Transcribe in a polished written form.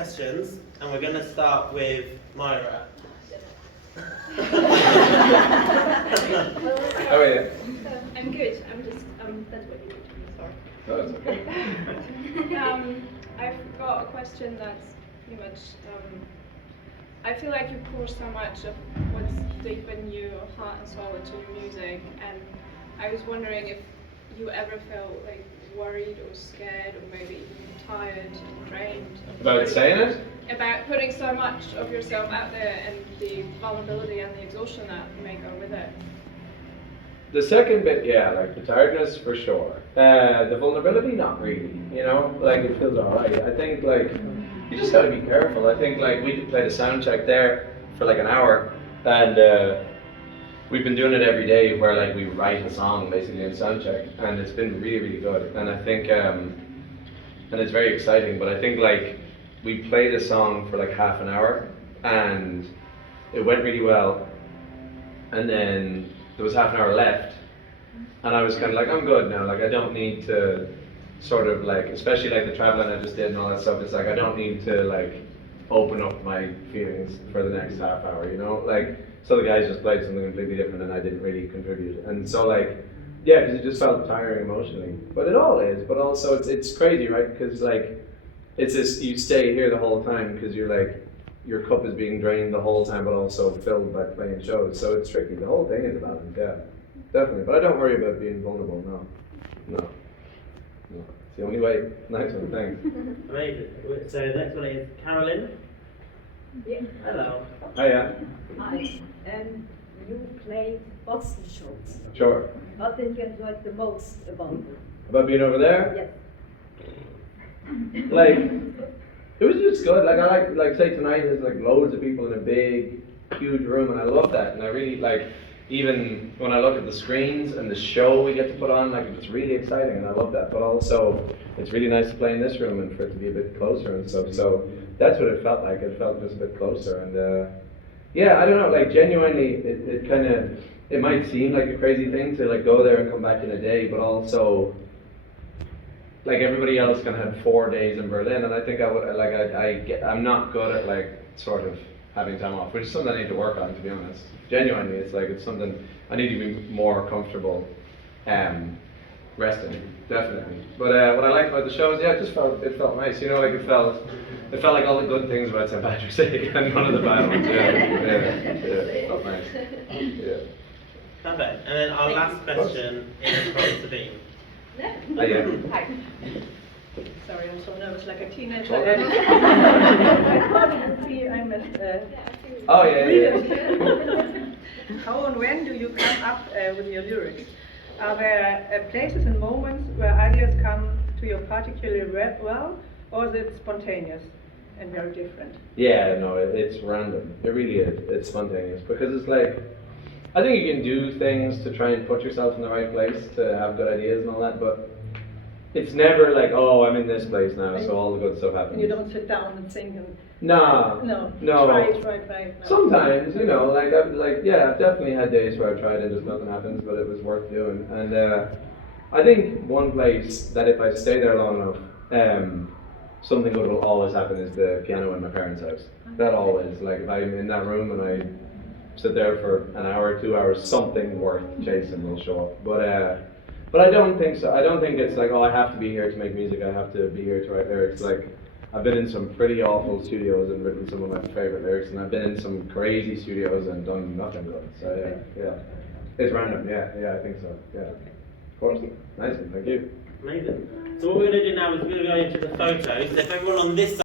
questions, and we're going to start with Myra. How are you? I'm good. I'm just that's what you do to me. Sorry. No, it's okay. I've got a question that's pretty much. I feel like you pour so much of what's deep in your heart and soul into your music, and I was wondering if you ever felt like worried or scared or maybe even tired and drained About saying it? about putting so much of yourself out there and the vulnerability and the exhaustion that may go with it. The second bit, yeah, like the tiredness for sure. The vulnerability, not really. You know, like it feels alright. I think like you just gotta be careful. I think like we played a sound check there for like an hour, and we've been doing it every day where like we write a song basically in sound check, and it's been really, really good. And I think, and it's very exciting. But I think like we played a song for like half an hour, and it went really well. And then there was half an hour left, and I was kind of like, I'm good now. Like I don't need to sort of like, especially like the traveling I just did and all that stuff. It's like I don't need to like open up my feelings for the next half hour, you know? Like, so the guys just played something completely different and I didn't really contribute. And so like, yeah, because it just felt tiring emotionally. But it all is, but also it's crazy, right? Because like, it's this, you stay here the whole time because you're like, your cup is being drained the whole time, but also filled by playing shows. So it's tricky. The whole thing is a balance, yeah. Definitely. But I don't worry about being vulnerable, no. No. It's the only way. Nice one, thanks. Amazing. So the next one is Carolyn. Yeah. Hello. Hiya. Hi. You played Boston shows. Sure. What did you enjoy the most about it? About being over there? Yes. Like, it was just good. Like, I like say tonight there's like loads of people in a big, huge room, and I love that. And I really like, even when I look at the screens and the show we get to put on, like it's really exciting, and I love that. But also, it's really nice to play in this room and for it to be a bit closer and stuff. So that's what it felt like. It felt just a bit closer, and yeah, I don't know. Like genuinely, it kind of, it might seem like a crazy thing to like go there and come back in a day, but also, like everybody else kind of had 4 days in Berlin, and I think I would like I'm not good at like sort of having time off, which is something I need to work on, to be honest. Genuinely, it's like it's something I need to be more comfortable resting, definitely. But what I liked about the shows, yeah, it felt nice. You know, like it felt like all the good things about St. Patrick's Day and none of the bad ones. Yeah, it felt nice. Yeah. Perfect. And then our last question is from Sabine. Yeah. Hi. Sorry, I'm so nervous, like a teenager. Okay. I can't see I'm at. Oh yeah. How and when do you come up with your lyrics? Are there places and moments where ideas come to you particularly well, or is it spontaneous and very different? Yeah, no, it's random. It really is. It's spontaneous because it's like, I think you can do things to try and put yourself in the right place to have good ideas and all that, but it's never like, oh, I'm in this place now, so all the good stuff happens. And you don't sit down and think and No. no. Try. No. Sometimes, you know, yeah, I've definitely had days where I tried and just nothing happens, but it was worth doing. And I think one place that if I stay there long enough, something good will always happen is the piano in my parents' house. That always, like if I'm in that room and I sit there for an hour, 2 hours, something worth chasing will show up. But I don't think so. I don't think it's like, oh, I have to be here to make music, I have to be here to write lyrics. Like, I've been in some pretty awful studios and written some of my favorite lyrics, and I've been in some crazy studios and done nothing good. So yeah. It's random, yeah, I think so, yeah. Of course. Nice one, thank you. Amazing. So what we're going to do now is we're going to go into the photos. So if everyone on this side